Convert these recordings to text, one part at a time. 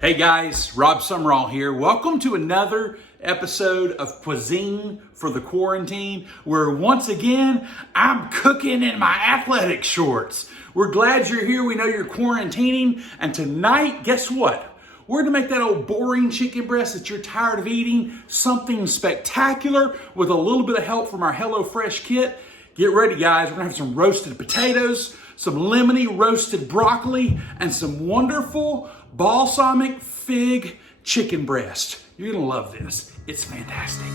Hey guys, Rob Summerall here. Welcome to another episode of Cuisine for the Quarantine, where once again, I'm cooking in my athletic shorts. We're glad you're here. We know you're quarantining. And tonight, guess what? We're gonna make that old boring chicken breast that you're tired of eating something spectacular with a little bit of help from our HelloFresh kit. Get ready, guys. We're gonna have some roasted potatoes, some lemony roasted broccoli, and some wonderful balsamic fig chicken breast. You're gonna love this. It's fantastic.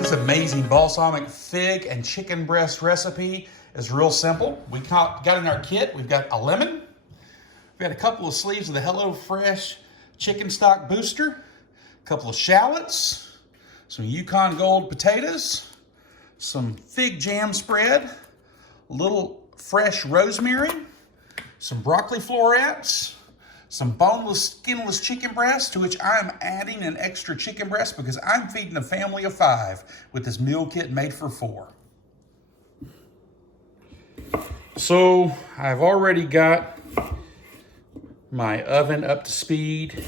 This amazing balsamic fig and chicken breast recipe is real simple. We got in our kit, we've got a lemon, we got a couple of sleeves of the HelloFresh chicken stock booster, a couple of shallots, some Yukon Gold potatoes, some fig jam spread, a little fresh rosemary, some broccoli florets, some boneless, skinless chicken breast, to which I'm adding an extra chicken breast because I'm feeding a family of 5 with this meal kit made for 4. So I've already got my oven up to speed.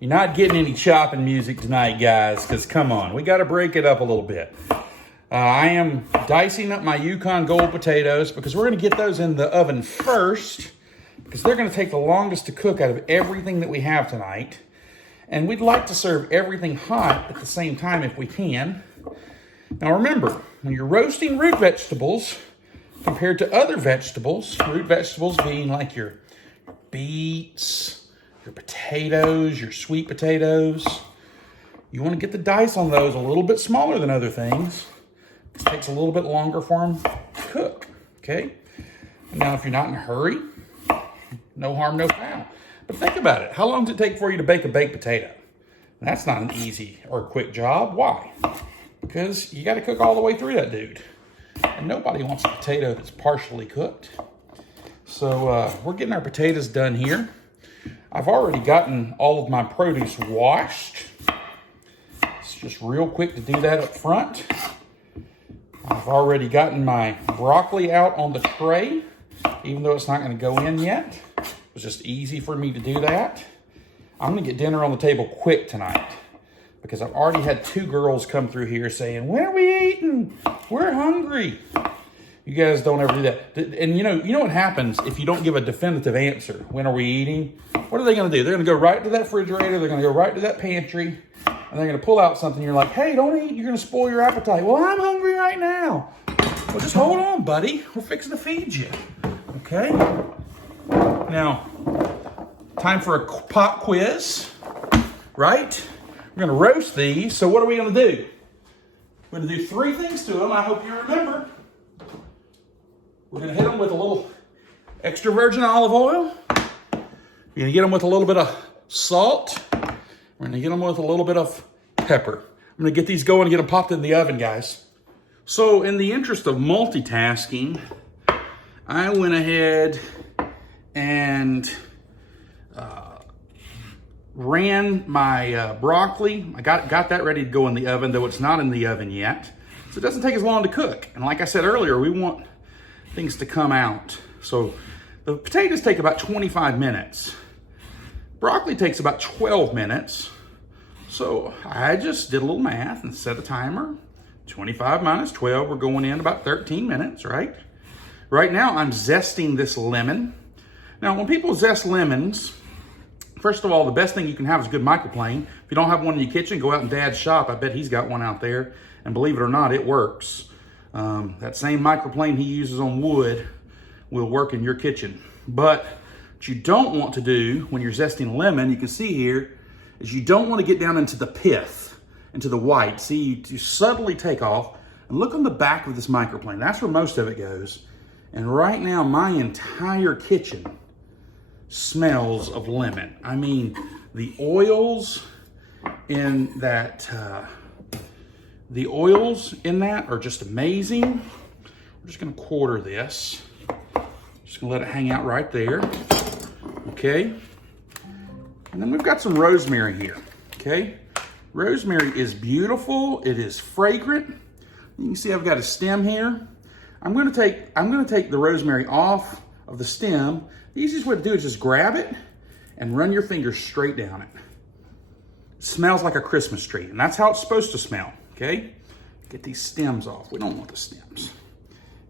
You're not getting any chopping music tonight, guys, because come on, we got to break it up a little bit. I am dicing up my Yukon Gold potatoes because we're going to get those in the oven first because they're going to take the longest to cook out of everything that we have tonight. And we'd like to serve everything hot at the same time if we can. Now remember, when you're roasting root vegetables compared to other vegetables, root vegetables being like your beets, your potatoes, your sweet potatoes, you want to get the dice on those a little bit smaller than other things. It takes a little bit longer for them to cook, okay? Now, if you're not in a hurry, no harm, no foul. But think about it. How long does it take for you to bake a baked potato? That's not an easy or quick job. Why? Because you got to cook all the way through that dude. And nobody wants a potato that's partially cooked. So we're getting our potatoes done here. I've already gotten all of my produce washed. It's just real quick to do that up front. I've already gotten my broccoli out on the tray, even though it's not going to go in yet. It was just easy for me to do that. I'm going to get dinner on the table quick tonight because I've already had 2 girls come through here saying, "When are we eating? We're hungry." You guys don't ever do that. And you know what happens if you don't give a definitive answer? When are we eating? What are they going to do? They're going to go right to that refrigerator. They're going to go right to that pantry. And they're going to pull out something. You're like, "Hey, don't eat. You're going to spoil your appetite." "Well, I'm hungry right now." "Well, just hold on, buddy. We're fixing to feed you." Okay? Now, time for a pop quiz, right? We're going to roast these. So what are we going to do? We're going to do 3 things to them. I hope you remember. We're going to hit them with a little extra virgin olive oil. We're going to get them with a little bit of salt. We're going to get them with a little bit of pepper. I'm going to get these going and get them popped in the oven, guys. So in the interest of multitasking, I went ahead and ran my broccoli. I got that ready to go in the oven, though it's not in the oven yet. So it doesn't take as long to cook. And like I said earlier, we want things to come out. So the potatoes take about 25 minutes. Broccoli takes about 12 minutes. So I just did a little math and set a timer. 25 minus 12, we're going in about 13 minutes, right? Right now I'm zesting this lemon. Now when people zest lemons, first of all, the best thing you can have is a good microplane. If you don't have one in your kitchen, go out in Dad's shop. I bet he's got one out there. And believe it or not, it works. That same microplane he uses on wood will work in your kitchen. But what you don't want to do when you're zesting lemon, you can see here, is you don't want to get down into the pith, into the white. See, you subtly take off and look on the back of this microplane. That's where most of it goes. And right now, my entire kitchen smells of lemon. I mean, the oils in that are just amazing. We're just gonna quarter this. Just gonna let it hang out right there. Okay. And then we've got some rosemary here, okay? Rosemary is beautiful. It is fragrant. You can see I've got a stem here. I'm gonna take the rosemary off of the stem. The easiest way to do it is just grab it and run your fingers straight down it. It smells like a Christmas tree, and that's how it's supposed to smell, okay? Get these stems off. We don't want the stems,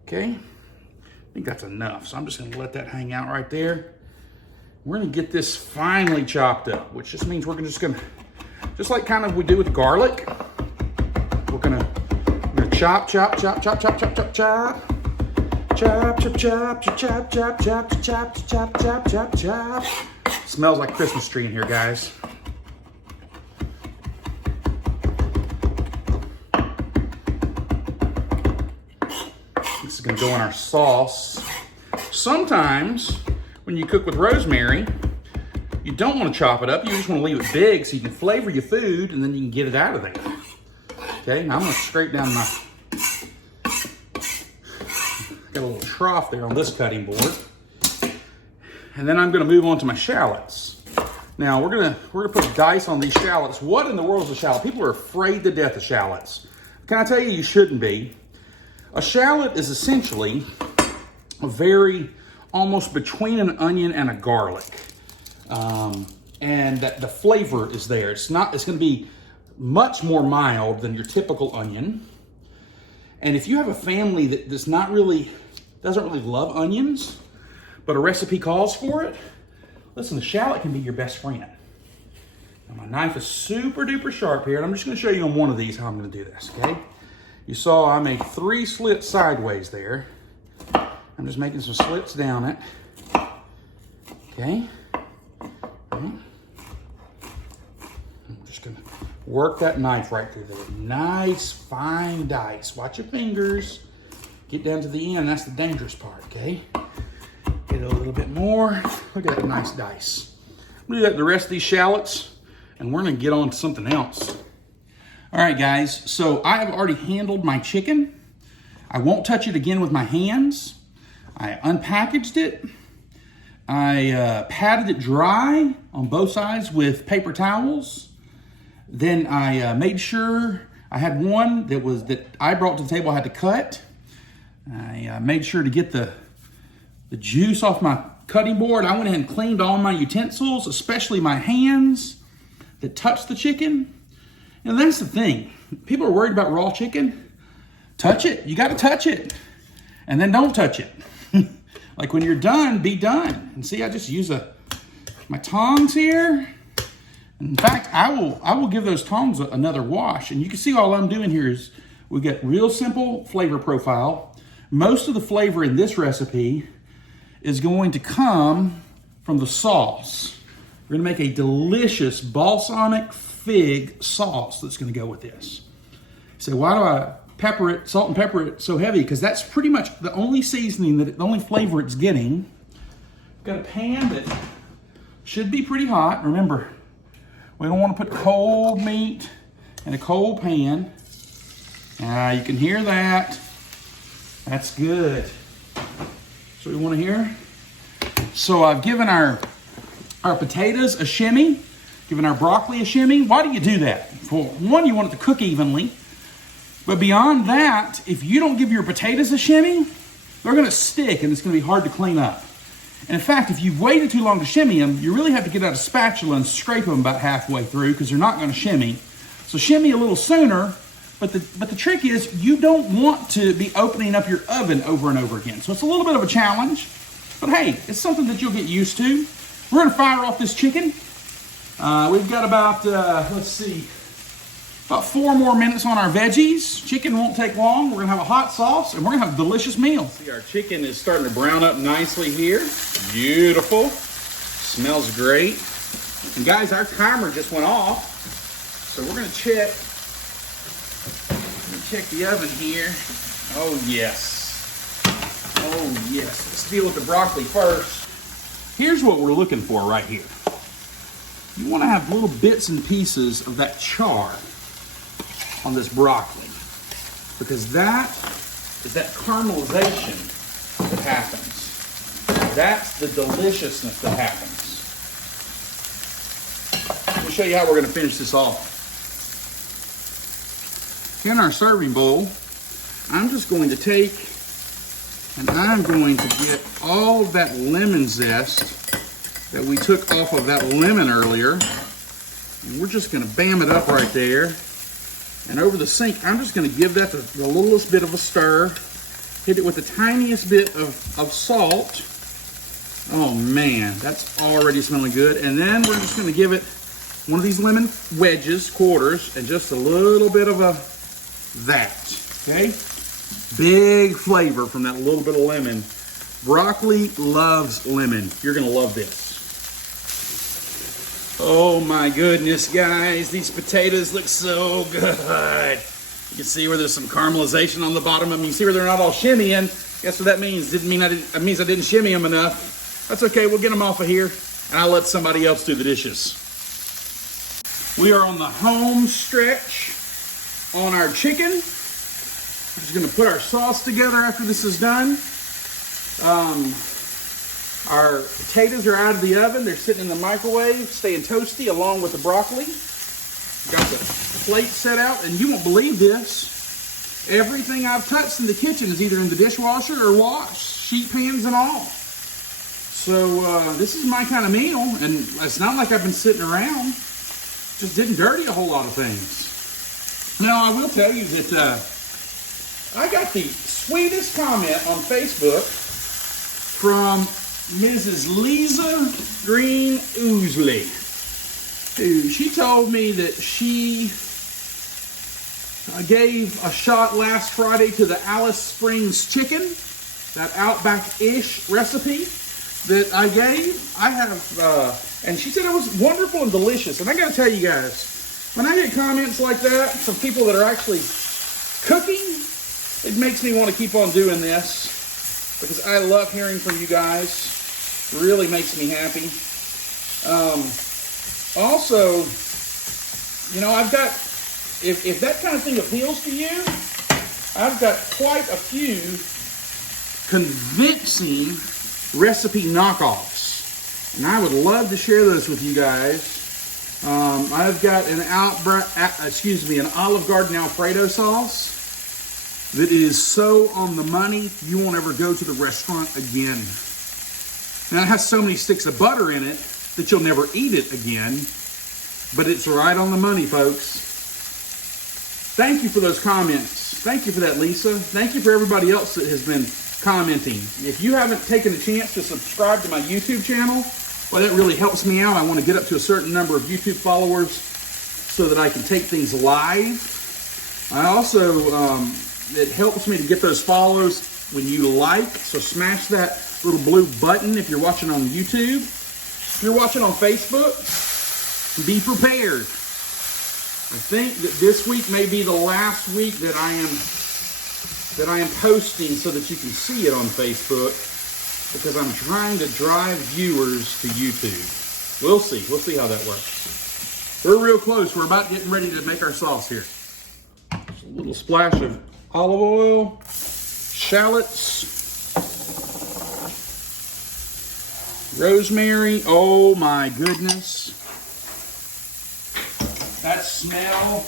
okay? I think that's enough, so I'm just gonna let that hang out right there. We're gonna get this finely chopped up, which just means we're just gonna, just like kind of we do with garlic, we're gonna chop, chop, chop, chop, chop, chop, chop, chop. Chop, chop, chop, chop, chop, chop, chop, chop, chop, chop, chop, chop. Smells like Christmas tree in here, guys. This is gonna go in our sauce. Sometimes when you cook with rosemary, you don't want to chop it up. You just want to leave it big so you can flavor your food and then you can get it out of there. Okay, now I'm gonna scrape down my, got a little trough there on this cutting board. And then I'm gonna move on to my shallots. Now we're gonna put a dice on these shallots. What in the world is a shallot? People are afraid to death of shallots. Can I tell you, you shouldn't be. A shallot is essentially a very, almost between an onion and a garlic. And that the flavor is there. It's gonna be much more mild than your typical onion. And if you have a family that doesn't really love onions, but a recipe calls for it, listen, the shallot can be your best friend. Now my knife is super duper sharp here, and I'm just gonna show you on one of these how I'm gonna do this, okay? You saw I made 3 slits sideways there. I'm just making some slits down it, okay? I'm just gonna work that knife right through there. Nice fine dice. Watch your fingers. Get down to the end, that's the dangerous part, okay? Get a little bit more. Look at that nice dice. I'm gonna do that to the rest of these shallots, and we're gonna get on to something else. All right, guys, so I have already handled my chicken. I won't touch it again with my hands. I unpackaged it. I patted it dry on both sides with paper towels. Then I made sure I had one that I brought to the table I had to cut. I made sure to get the juice off my cutting board. I went ahead and cleaned all my utensils, especially my hands that touched the chicken. And that's the thing. People are worried about raw chicken. Touch it. You got to touch it. And then don't touch it. Like when you're done, be done. And see, I just use my tongs here. In fact, I will give those tongs another wash. And you can see all I'm doing here is we get real simple flavor profile. Most of the flavor in this recipe is going to come from the sauce. We're gonna make a delicious balsamic fig sauce that's gonna go with this. So why do I pepper it, salt and pepper it so heavy? Because that's pretty much the only seasoning, the only flavor it's getting. Got a pan that should be pretty hot. Remember, we don't want to put cold meat in a cold pan. You can hear that. That's good. That's what we want to hear. So I've given our potatoes a shimmy, given our broccoli a shimmy. Why do you do that? For one, you want it to cook evenly. But beyond that, if you don't give your potatoes a shimmy, they're going to stick and it's going to be hard to clean up. And in fact, if you've waited too long to shimmy them, you really have to get out a spatula and scrape them about halfway through because they're not going to shimmy. So shimmy a little sooner, but the trick is you don't want to be opening up your oven over and over again. So it's a little bit of a challenge, but hey, it's something that you'll get used to. We're going to fire off this chicken. We've got about, about 4 more minutes on our veggies. Chicken won't take long. We're gonna have a hot sauce and we're gonna have a delicious meal. See, our chicken is starting to brown up nicely here. Beautiful. Smells great. And guys, our timer just went off. So we're gonna check the oven here. Oh yes. Oh yes. Let's deal with the broccoli first. Here's what we're looking for right here. You wanna have little bits and pieces of that char on this broccoli, because that is that caramelization that happens. That's the deliciousness that happens. show you how we're gonna finish this off. In our serving bowl, I'm just going to take and I'm going to get all of that lemon zest that we took off of that lemon earlier. And we're just gonna bam it up right there. And over the sink, I'm just gonna give that the littlest bit of a stir. Hit it with the tiniest bit of salt. Oh man, that's already smelling good. And then we're just gonna give it one of these lemon wedges, quarters, and just a little bit of that, okay? Big flavor from that little bit of lemon. Broccoli loves lemon. You're gonna love this. Oh my goodness, guys, these potatoes look so good. You can see where there's some caramelization on the bottom of them. You see where they're not all shimmying. Guess what that means? It means I didn't shimmy them enough. That's okay, we'll get them off of here, and I'll let somebody else do the dishes. We are on the home stretch on our chicken. We're just gonna put our sauce together after this is done. Our potatoes are out of the oven. They're sitting in the microwave, staying toasty along with the broccoli. Got the plate set out, and you won't believe this. Everything I've touched in the kitchen is either in the dishwasher or washed, sheet pans and all. So this is my kind of meal, and it's not like I've been sitting around. Just didn't dirty a whole lot of things. Now, I will tell you that I got the sweetest comment on Facebook from Mrs. Lisa Green Oosley. She told me that she gave a shot last Friday to the Alice Springs chicken, that Outback-ish recipe that I gave. I have, and she said it was wonderful and delicious. And I gotta tell you guys, when I get comments like that from people that are actually cooking, it makes me want to keep on doing this because I love hearing from you guys. It really makes me happy. Also, you know, I've got, if that kind of thing appeals to you, I've got quite a few convincing recipe knockoffs. And I would love to share those with you guys. I've got an Olive Garden Alfredo sauce that is so on the money, you won't ever go to the restaurant again. Now, it has so many sticks of butter in it that you'll never eat it again, but it's right on the money, folks. Thank you for those comments. Thank you for that, Lisa. Thank you for everybody else that has been commenting. If you haven't taken a chance to subscribe to my YouTube channel, well, that really helps me out. I want to get up to a certain number of YouTube followers so that I can take things live. I also, it helps me to get those follows when you like, so smash that little blue button if you're watching on YouTube. If you're watching on Facebook, be prepared. I think that this week may be the last week that I am posting so that you can see it on Facebook, because I'm trying to drive viewers to YouTube. We'll see. We'll see how that works. We're real close. We're about getting ready to make our sauce here. Just a little splash of olive oil, shallots, rosemary. Oh my goodness. That smell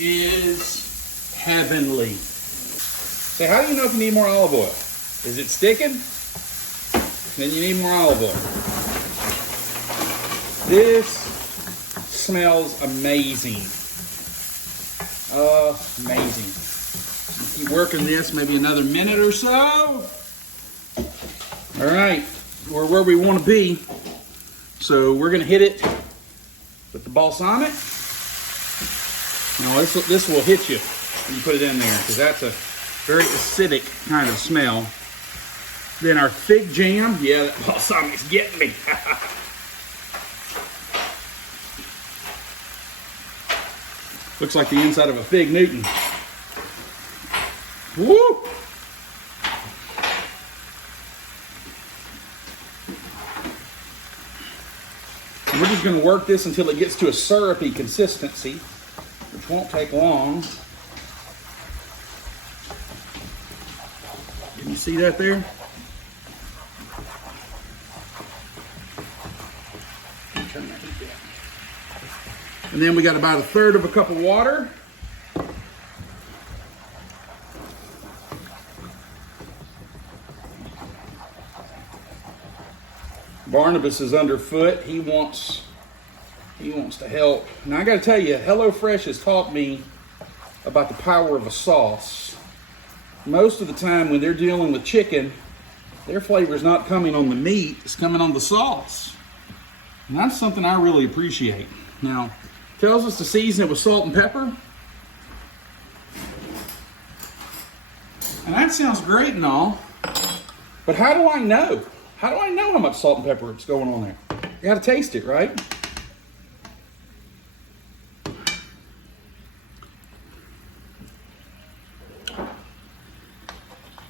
is heavenly. So how do you know if you need more olive oil? Is it sticking? Then you need more olive oil. This smells amazing. Amazing. Keep working this maybe another minute or so. All right, we're where we want to be. So we're gonna hit it with the balsamic. Now this will hit you when you put it in there, because that's a very acidic kind of smell. Then our fig jam. Yeah, that balsamic's getting me. Looks like the inside of a fig Newton. Woo! And we're just going to work this until it gets to a syrupy consistency, which won't take long. Can you see that there? Turn that down. And then we got about 1/3 of a cup of water. Barnabas is underfoot. He wants to help. Now I got to tell you, HelloFresh has taught me about the power of a sauce. Most of the time when they're dealing with chicken, their flavor is not coming on the meat, it's coming on the sauce. And that's something I really appreciate. Now, it tells us to season it with salt and pepper. And that sounds great and all, but how do I know? How do I know how much salt and pepper is going on there? You gotta taste it, right?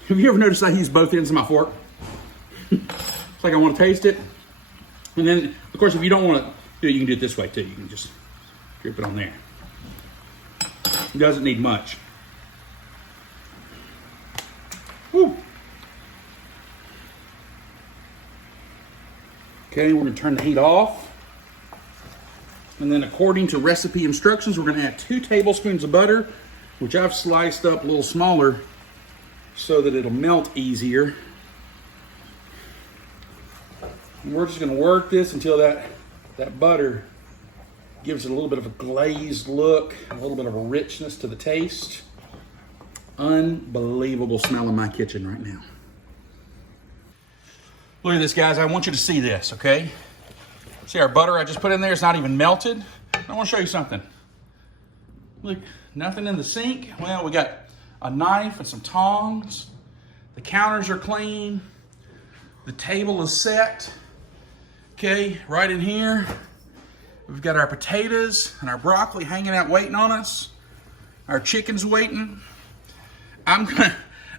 Have you ever noticed I use both ends of my fork? It's like I want to taste it. And then, of course, if you don't want to do it, you can do it this way too. You can just drip it on there. It doesn't need much. Woo. Okay, we're going to turn the heat off. And then according to recipe instructions, we're going to add 2 tablespoons of butter, which I've sliced up a little smaller so that it'll melt easier. And we're just going to work this until that butter gives it a little bit of a glazed look, a little bit of a richness to the taste. Unbelievable smell in my kitchen right now. Look at this, guys. I want you to see this, okay? See our butter I just put in there? It's not even melted. I want to show you something. Look, nothing in the sink. Well, we got a knife and some tongs. The counters are clean. The table is set. Okay, right in here, we've got our potatoes and our broccoli hanging out waiting on us. Our chicken's waiting. I'm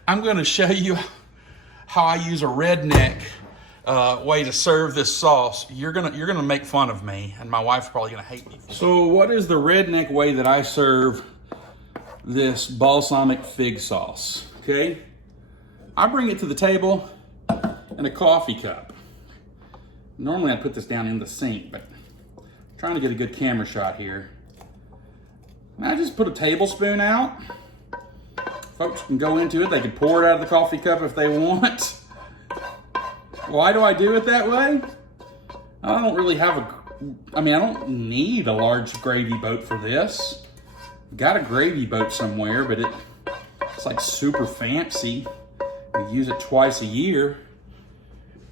gonna show you how I use a redneck way to serve this sauce. You're gonna make fun of me, and my wife's probably gonna hate me. So what is the redneck way that I serve this balsamic fig sauce? Okay, I bring it to the table in a coffee cup. Normally I put this down in the sink, but I'm trying to get a good camera shot here. And I just put a tablespoon out. Folks can go into it. They can pour it out of the coffee cup if they want. Why do I do it that way? I don't really have I don't need a large gravy boat for this. Got a gravy boat somewhere, but it's like super fancy. We use it twice a year.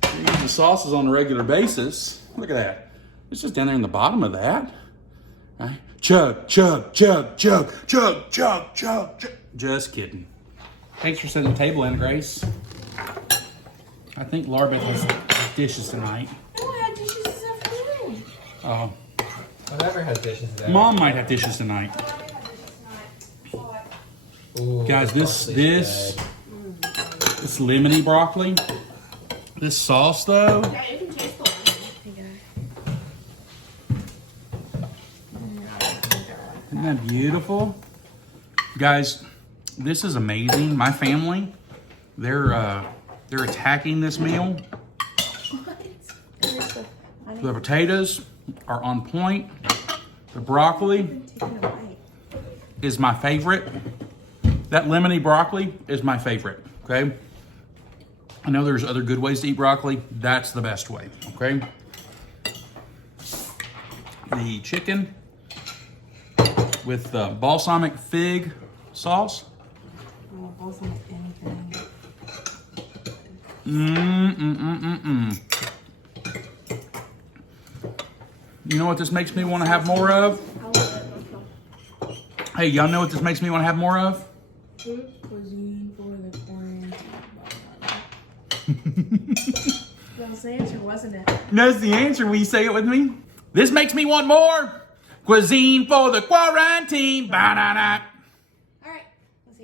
We use the sauces on a regular basis. Look at that. It's just down there in the bottom of that. Right? Chug, chug, chug, chug, chug, chug, chug, chug. Just kidding. Thanks for setting the table in, Grace. I think Larbeth has dishes tonight. Oh, I had dishes this afternoon. Oh. Whatever has dishes today. Mom might have dishes tonight. Ooh, guys, this lemony broccoli. This sauce, though. Yeah, you can taste the lemon. Isn't that beautiful? Guys, this is amazing. My family, they're attacking this meal. The potatoes are on point. The broccoli is my favorite. That lemony broccoli is my favorite, okay? I know there's other good ways to eat broccoli. That's the best way, okay? The chicken with the balsamic fig sauce. Oh, balsamic anything. You know what this makes me want to have more of? I love it. Let's go. Hey, y'all know what this makes me want to have more of? Food cuisine for the quarantine. That was the answer, wasn't it? That's the answer. Will you say it with me? This makes me want more cuisine for the quarantine. Ba-da-da.